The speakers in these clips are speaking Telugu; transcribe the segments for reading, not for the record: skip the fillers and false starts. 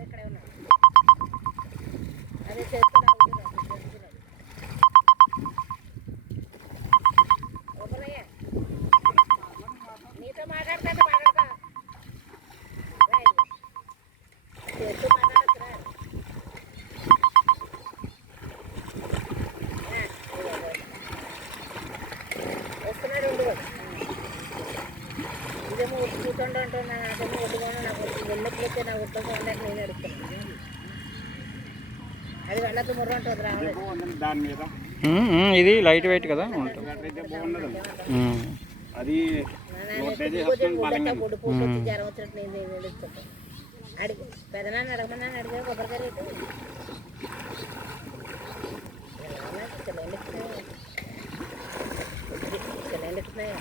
ఇక్కడే ఉన్నాడు అదే చేస్తున్నాడు నీతో మాట్లాడతాను మాట్లాడతా చేస్తూ మాట్లాడచ్చురా వస్తున్నాడు ఉండు ఇదేమో కూర్చోండి అంటున్నా నాకేమో ఒడ్డుకొని నాకు వెళ్ళట్లయితే నా ఒడ్డుగా ఉండడానికి నేను అడుగుతున్నాను అది వెళ్ళకు ముర్ర ఉంటుంది రాలేదు దాని మీద ఇది లైట్ వెయిట్ కదా ఉంటుంది అది ఒడ్డు పూసి జ్వరం వచ్చినట్టు నేను నడుస్తుంటాను అడిగి పెదనాన్ని అడగమన్నాను అడిగా కొబ్బరికాయ రేటు సెలైన్లు ఎక్కుతున్నాయా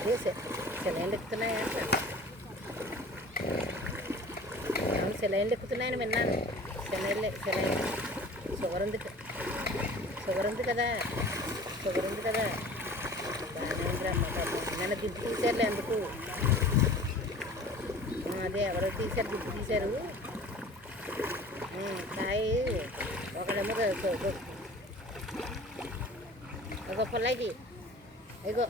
అదే సెలైన్లు ఎక్కుతున్నాయా అంటాను సెలైన్లు ఎక్కుతున్నాయని విన్నాను సెలైన్ షుగర్ ఉంది కదా బాగానే నన్ను దిప్పు తీశారులే అందుకు అదే ఎవరో తీశారు దిప్పు తీశారు కాయి ఒకడేమో ఒక పొల్లకి ఇగో